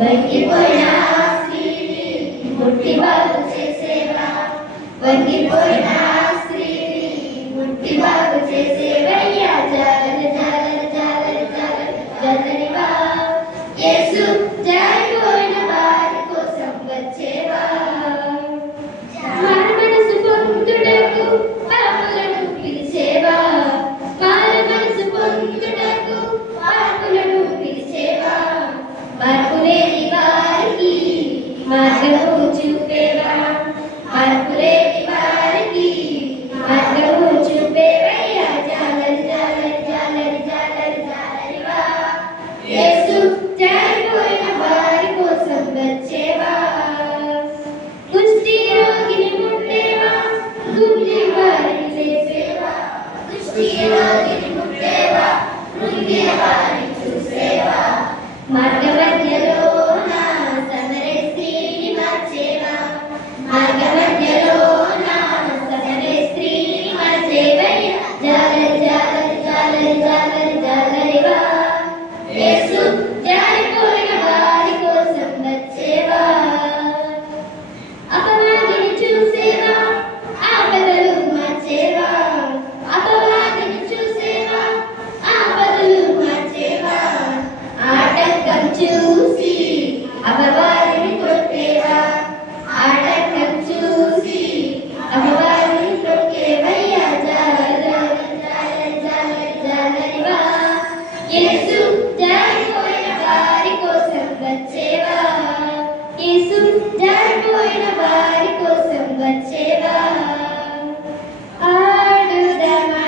వంగిపోయిన స్త్రీని? ముట్టి బాగు చేసేవా? వంగిపోయిన Mark Agar యేసు జారిపోయిన వారి కోసం వచ్చేవా? యేసు జారిపోయిన వారి కోసం వచ్చేవా?